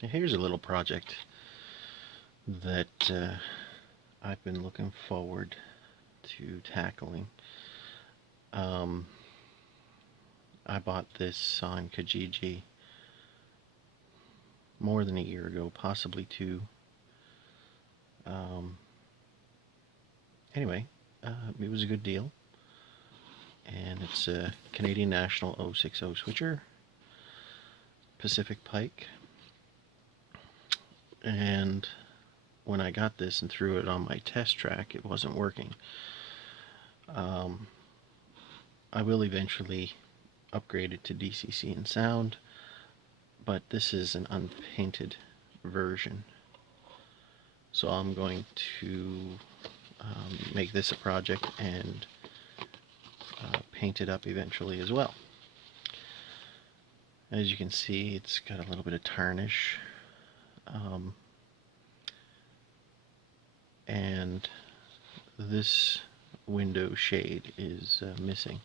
Here's a little project that I've been looking forward to tackling. I bought this on Kijiji more than a year ago, possibly two. Anyway, it was a good deal, and it's a Canadian National 060 switcher, Pacific Pike, and when I got this and threw it on my test track, it wasn't working. I will eventually upgrade it to DCC and sound, but this is an unpainted version. So I'm going to make this a project and paint it up eventually as well. As you can see, it's got a little bit of tarnish, and this window shade is missing.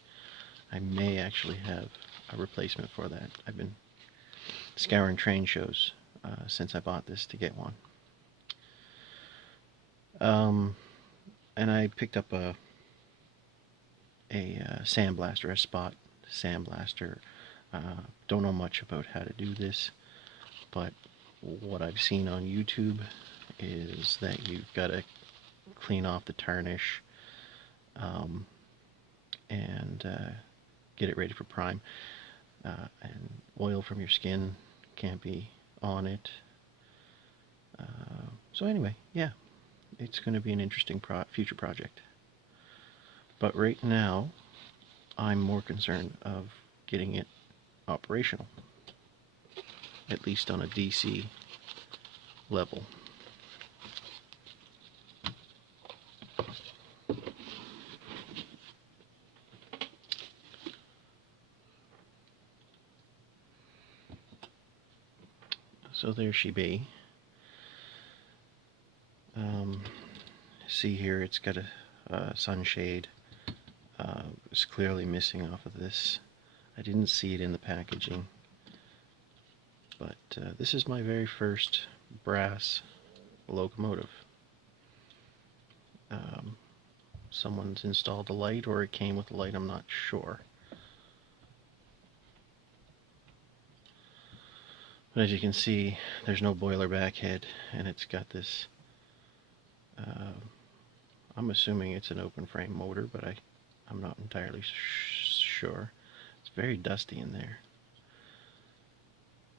I may actually have a replacement for that. I've been scouring train shows since I bought this to get one. And I picked up a sandblaster, a spot sandblaster. Don't know much about how to do this, but what I've seen on YouTube is that you've got to clean off the tarnish and get it ready for prime. And oil from your skin can't be on it. So anyway, yeah, it's going to be an interesting future project. But right now, I'm more concerned of getting it operational, at least on a DC level. So there she be. See here, it's got a sunshade. It's clearly missing off of this. I didn't see it in the packaging, but this is my very first brass locomotive. Someone's installed a light, or it came with a light, I'm not sure. But as you can see, there's no boiler back head, and it's got this, I'm assuming it's an open frame motor, but I'm not entirely sure. It's very dusty in there.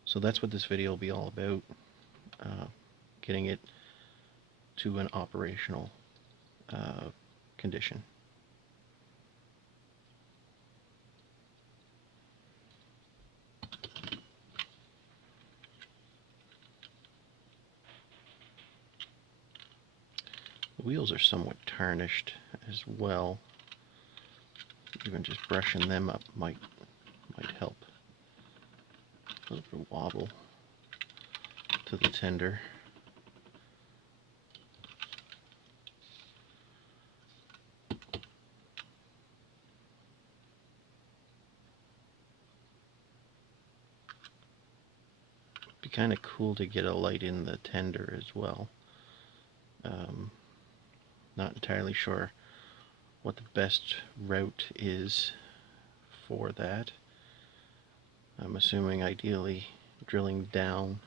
So that's what this video will be all about, getting it to an operational condition. The wheels are somewhat tarnished as well. Even just brushing them up might help. A little bit of wobble to the tender. Be kind of cool to get a light in the tender as well. Not entirely sure what the best route is for that. I'm assuming ideally drilling down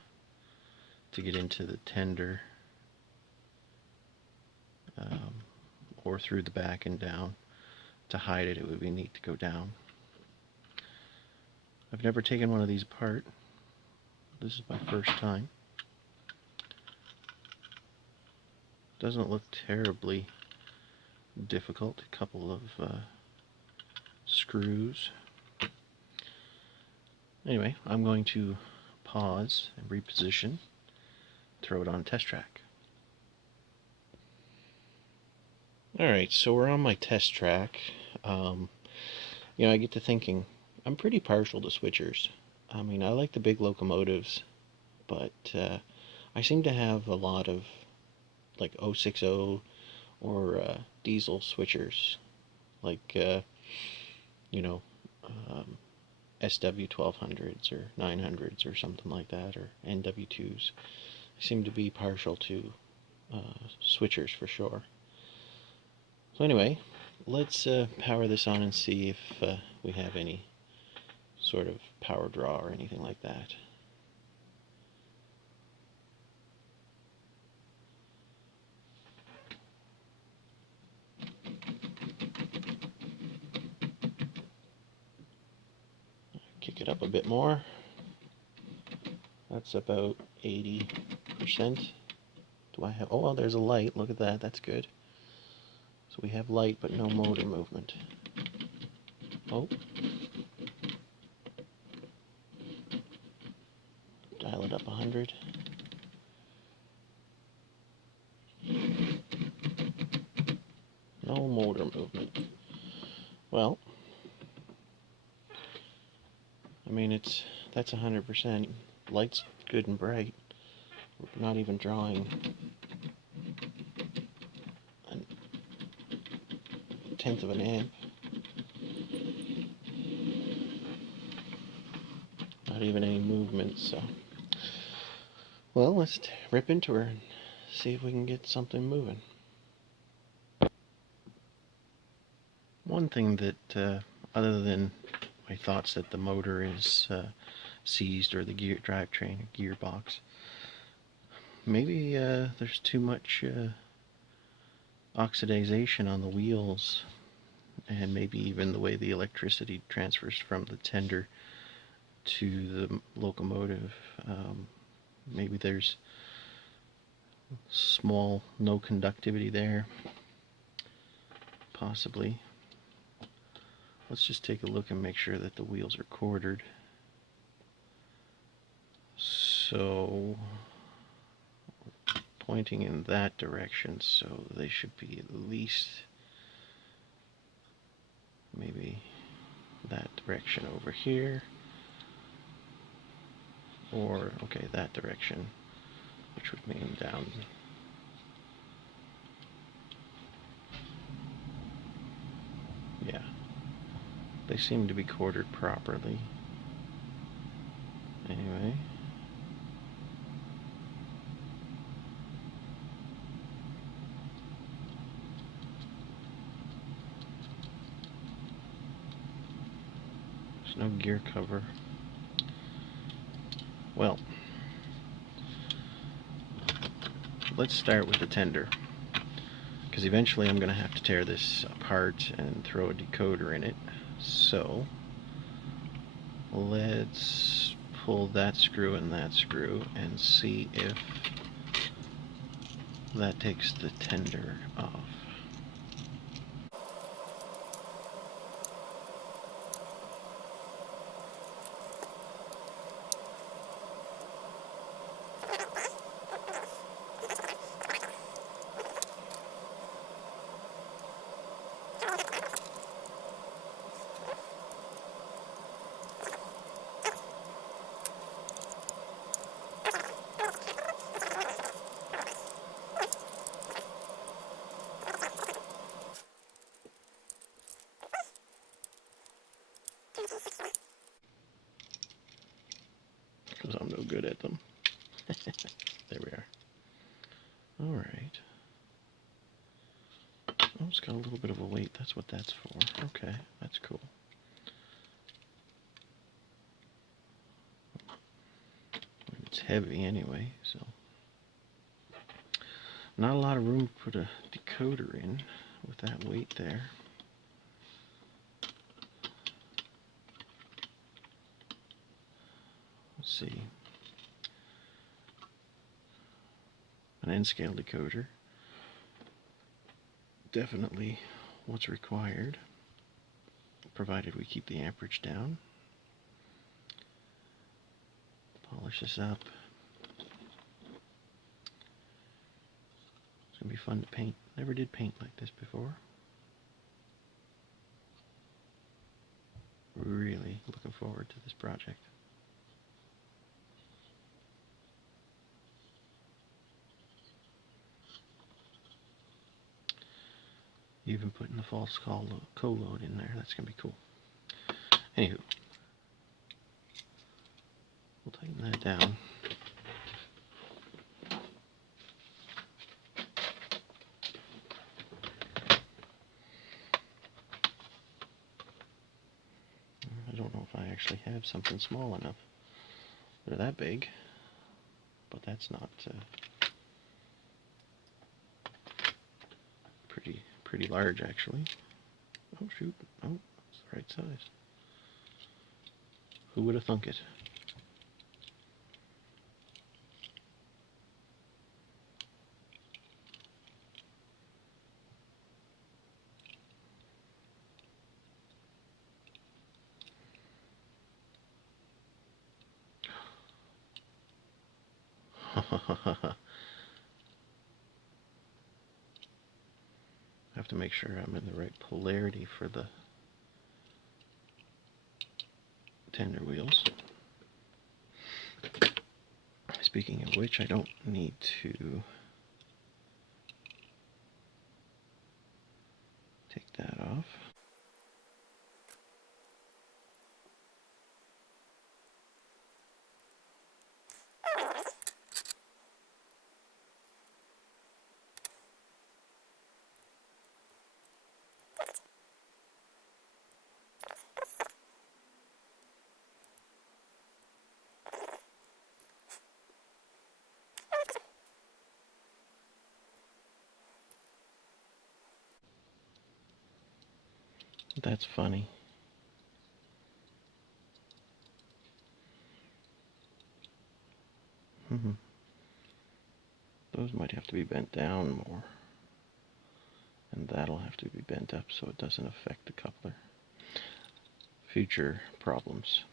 to get into the tender, or through the back and down. To hide it, it would be neat to go down. I've never taken one of these apart. This is my first time. Doesn't look terribly difficult. A couple of screws. Anyway, I'm going to pause and reposition, throw it on test track. Alright, so we're on my test track. I get to thinking, I'm pretty partial to switchers. I mean, I like the big locomotives, but I seem to have a lot of like 060 or diesel switchers, like SW1200s or 900s or something like that, or NW2s. They seem to be partial to switchers for sure. So anyway, let's power this on and see if we have any sort of power draw or anything like that. Kick it up a bit more. That's about 80%. Do I have... Oh, well, there's a light. Look at that. That's good. So we have light, but no motor movement. Oh. Dial it up 100. No motor movement. Well, I mean, that's 100%. Light's good and bright. We're not even drawing a tenth of an amp. Not even any movement, so... Well, let's rip into her and see if we can get something moving. One thing that, other than my thoughts that the motor is seized, or the drivetrain gearbox, maybe there's too much oxidization on the wheels, and maybe even the way the electricity transfers from the tender to the locomotive. Maybe there's small no conductivity there, possibly. Let's just take a look and make sure that the wheels are quartered. So, pointing in that direction, so they should be at least maybe that direction over here, or okay, that direction, which would mean down. Yeah, they seem to be quartered properly. Anyway, there's no gear cover. Well, let's start with the tender, because eventually I'm going to have to tear this apart and throw a decoder in it. So let's pull that screw and that screw and see if that takes the tender off. Because I'm no good at them. There we are. Alright. Oh, it's got a little bit of a weight. That's what that's for. Okay, that's cool. It's heavy anyway, so... Not a lot of room to put a decoder in with that weight there. Let's see. An N-scale decoder. Definitely what's required, provided we keep the amperage down. Polish this up. It's going to be fun to paint. Never did paint like this before. Really looking forward to this project. Even putting the false cold load in there, that's going to be cool. Anywho, Tighten that down. I don't know if I actually have something small enough. They're that big, but that's not pretty large actually. Oh shoot! Oh, it's the right size. Who would have thunk it? I have to make sure I'm in the right polarity for the tender wheels. Speaking of which, I don't need to take that off. That's funny. Those might have to be bent down more. And that'll have to be bent up so it doesn't affect the coupler. Future problems.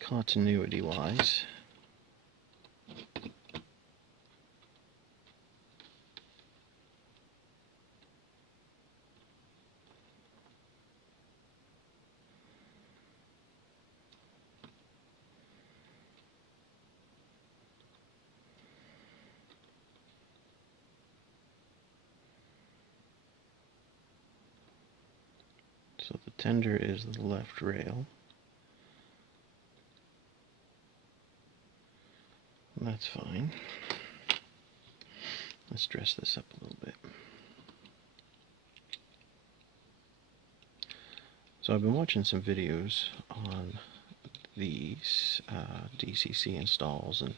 Continuity-wise, so the tender is the left rail. That's fine. Let's dress this up a little bit. So I've been watching some videos on these DCC installs and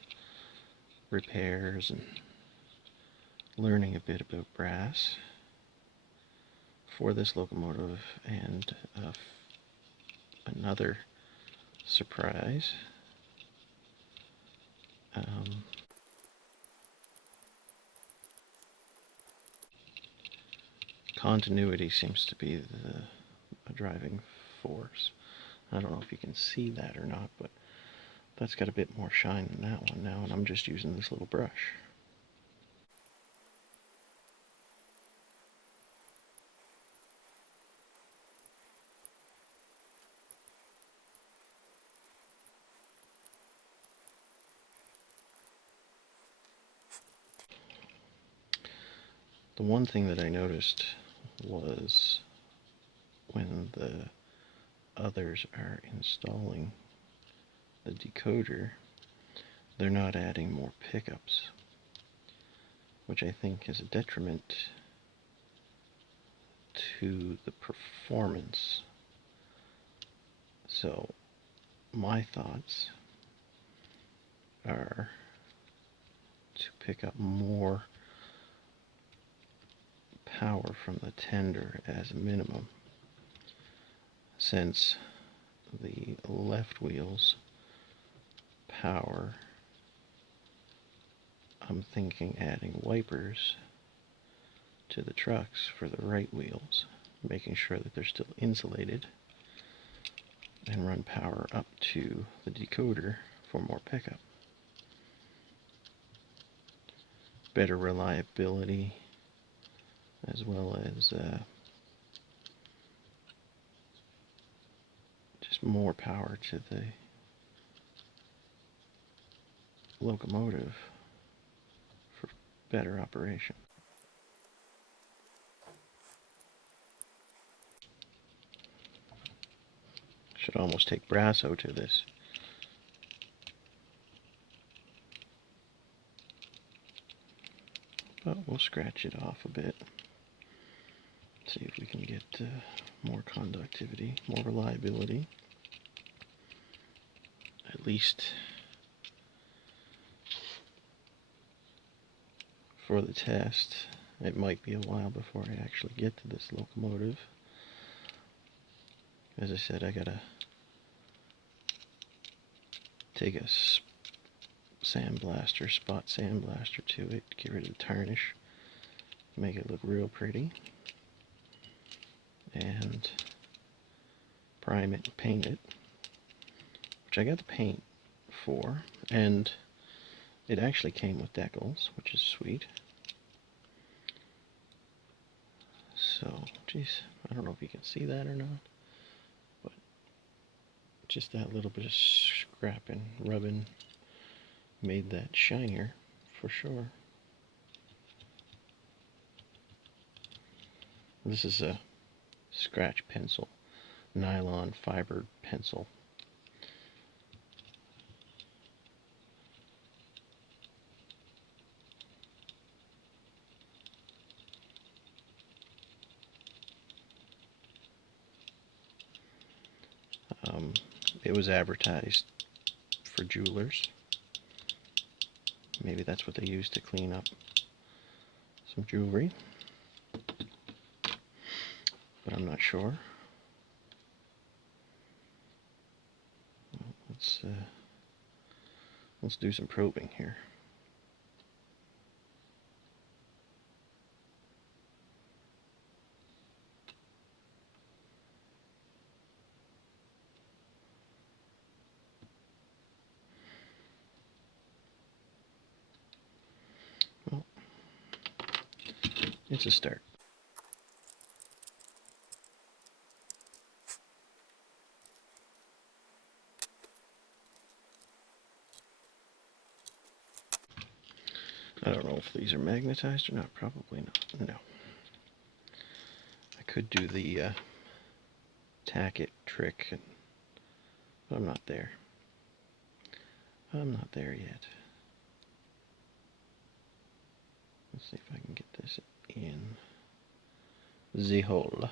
repairs and learning a bit about brass for this locomotive, and another surprise. Continuity seems to be a driving force. I don't know if you can see that or not, but that's got a bit more shine than that one now, and I'm just using this little brush. The one thing that I noticed was when the others are installing the decoder, they're not adding more pickups, which I think is a detriment to the performance. So my thoughts are to pick up more power from the tender as a minimum, since the left wheel's power, I'm thinking adding wipers to the trucks for the right wheels, making sure that they're still insulated, and run power up to the decoder for more pickup. Better reliability, as well as just more power to the locomotive for better operation. Should almost take Brasso to this. But we'll scratch it off a bit. See if we can get more conductivity, more reliability. At least for the test. It might be a while before I actually get to this locomotive. As I said, I gotta take a sandblaster, spot sandblaster to it, get rid of the tarnish, make it look real pretty, and prime it and paint it, which I got the paint for, and it actually came with decals, which is sweet. So, geez, I don't know if you can see that or not, but just that little bit of scrapping, rubbing made that shinier for sure. This is a scratch pencil, nylon fibered pencil. It was advertised for jewelers. Maybe that's what they use to clean up some jewelry, but I'm not sure. Let's do some probing here. Well, it's a start. I don't know if these are magnetized or not. Probably not. No. I could do the tack it trick, but I'm not there. I'm not there yet. Let's see if I can get this in the hole.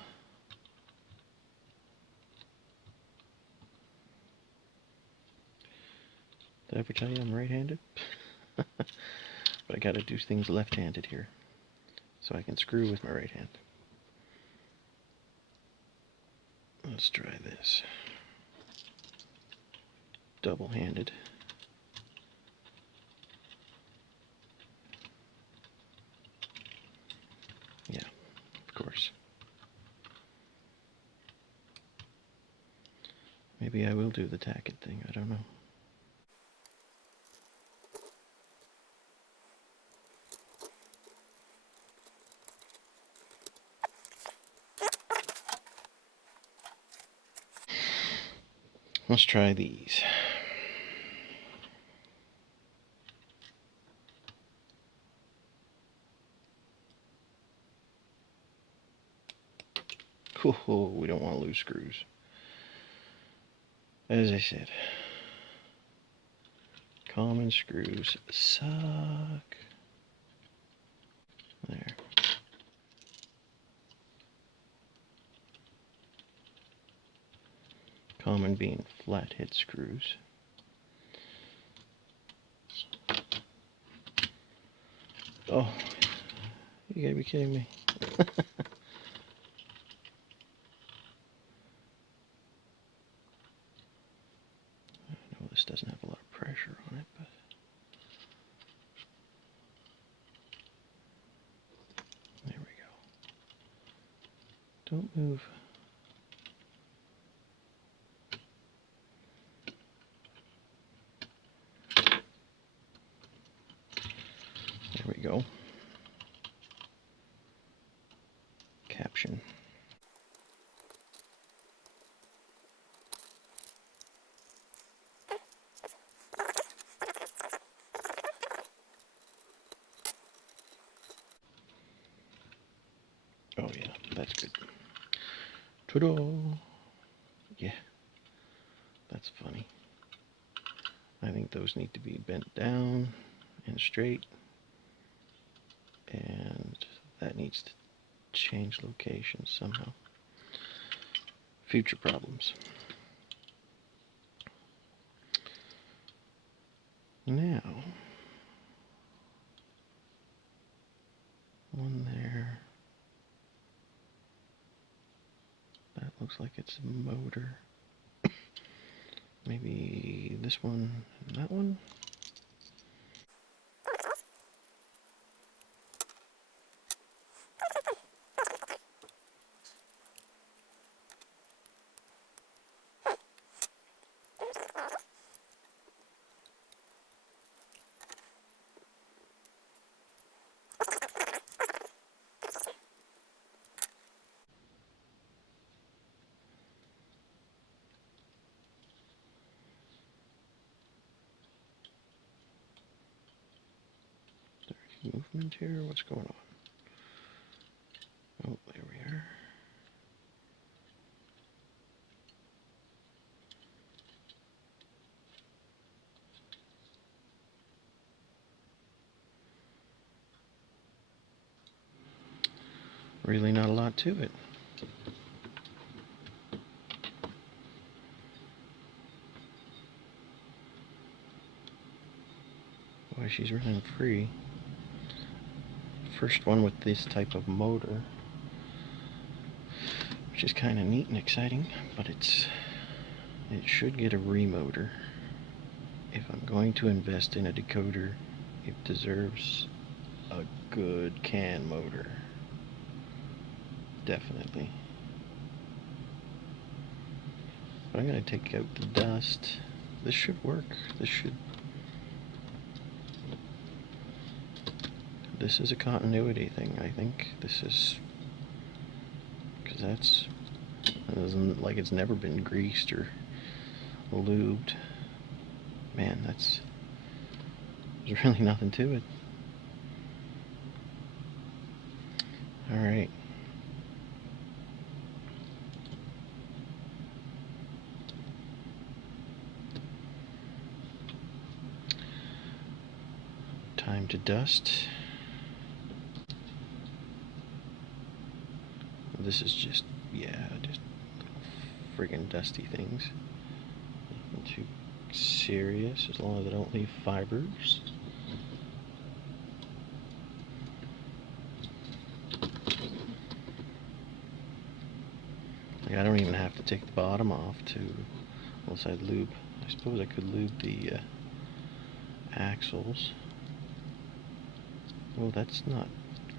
Did I ever tell you I'm right-handed? But I gotta do things left-handed here, so I can screw with my right hand. Let's try this. Double-handed. Yeah, of course. Maybe I will do the tack it thing, I don't know. Let's try these. Oh, we don't want to lose screws. As I said, common screws suck. There. Common being flathead screws. Oh, you gotta be kidding me. I know this doesn't have a lot of pressure on it, but there we go. Don't move. There we go. Caption. Oh yeah, that's good. Ta-da! Yeah. That's funny. I think those need to be bent down and straight, and that needs to change location somehow. Future problems. Now, one there. That looks like it's a motor. Maybe this one and that one. Movement here. What's going on? Oh, there we are. Really not a lot to it. Boy, she's running free. First one with this type of motor, which is kind of neat and exciting, but it should get a remotor. If I'm going to invest in a decoder, it deserves a good CAN motor. Definitely. But I'm going to take out the dust. This should work. This is a continuity thing, I think. This is... because it doesn't like it's never been greased or lubed. Man, there's really nothing to it. Alright. Time to dust. This is just friggin' dusty things. Nothing too serious, as long as I don't leave fibers. Like, I don't even have to take the bottom off unless I lube. I suppose I could lube the axles. Oh, that's not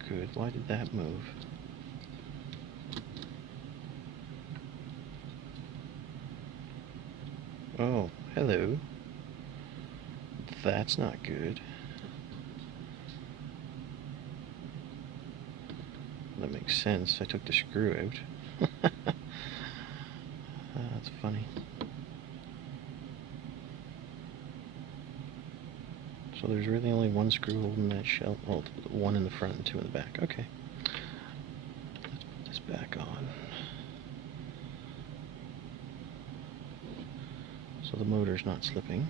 good. Why did that move? Oh, hello. That's not good. That makes sense. I took the screw out. That's funny. So there's really only one screw holding that shell. Well, one in the front and two in the back. Okay. Let's put this back on. So the motor's not slipping.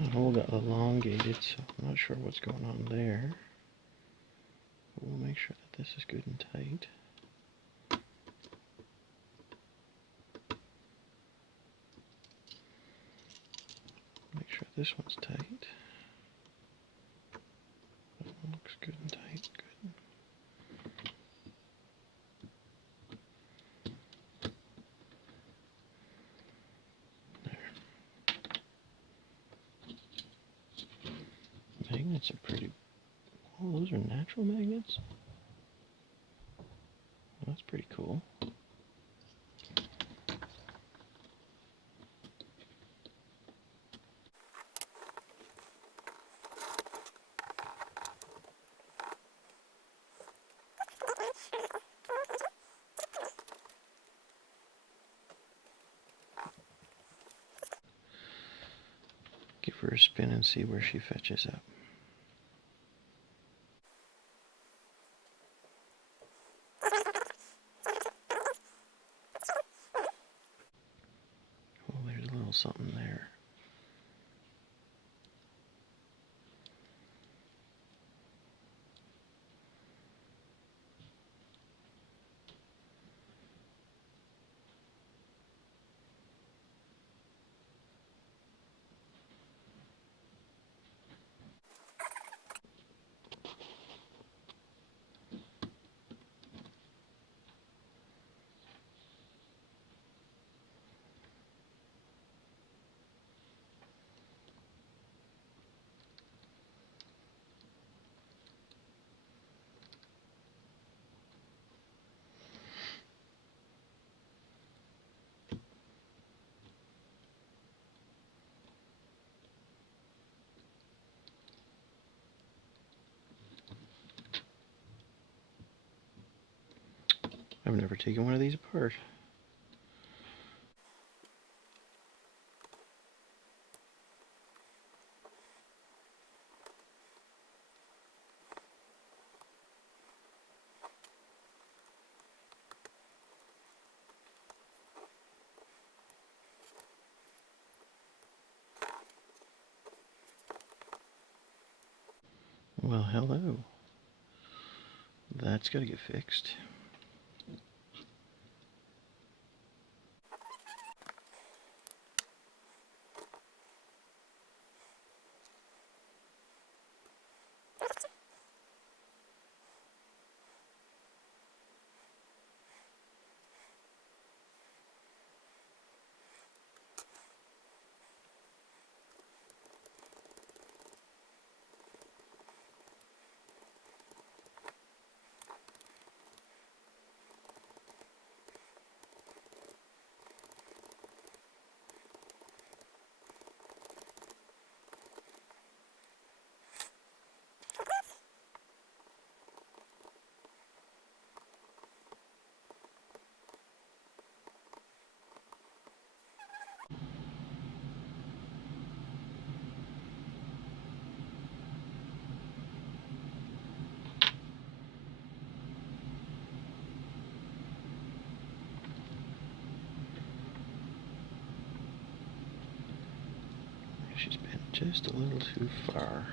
The hole got elongated, so I'm not sure what's going on there. But we'll make sure that this is good and tight. Make sure this one's tight. That one looks good and tight. Good. Magnets are pretty... oh, those are natural magnets? That's pretty cool. for a spin and see where she fetches up. Oh, there's a little something there. I've never taken one of these apart. Well, hello. That's got to get fixed. She's been just a little too far.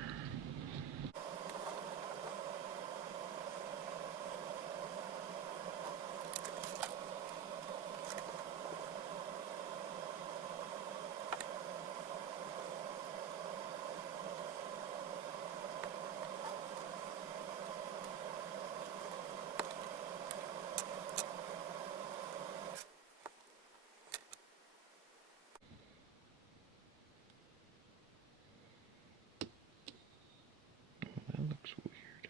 That looks weird.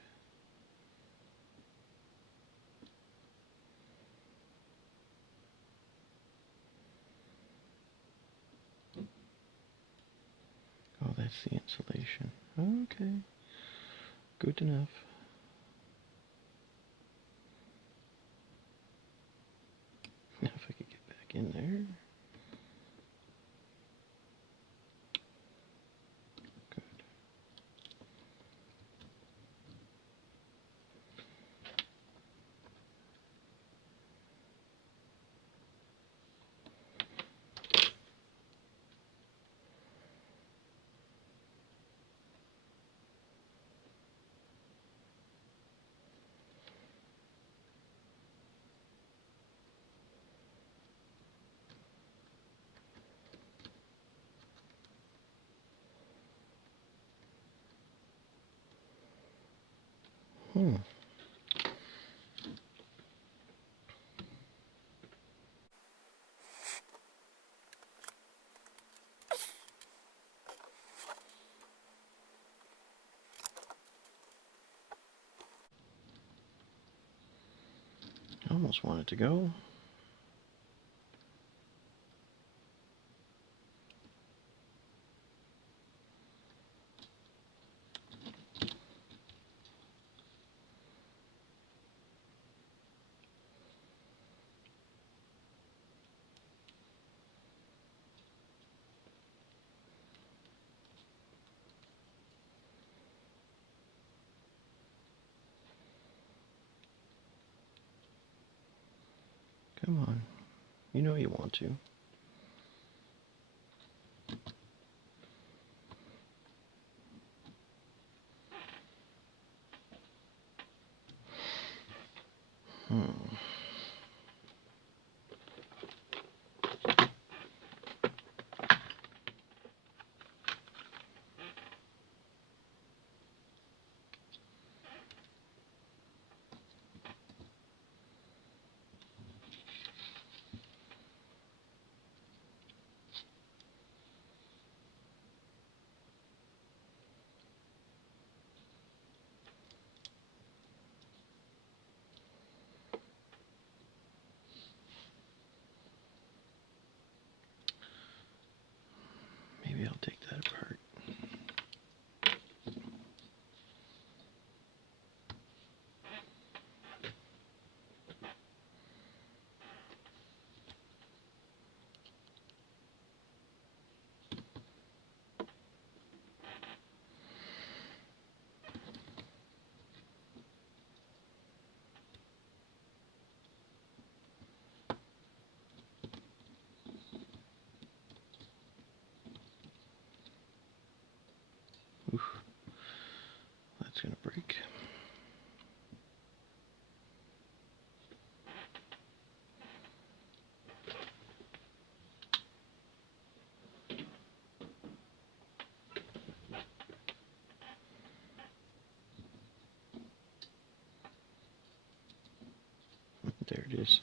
Oh, that's the insulation. Okay. Good enough. Now if I could get back in there. Good. Hmm. I almost want it to go. Come on. You know you want to. Maybe I'll take that apart. Oof, that's gonna break. There it is.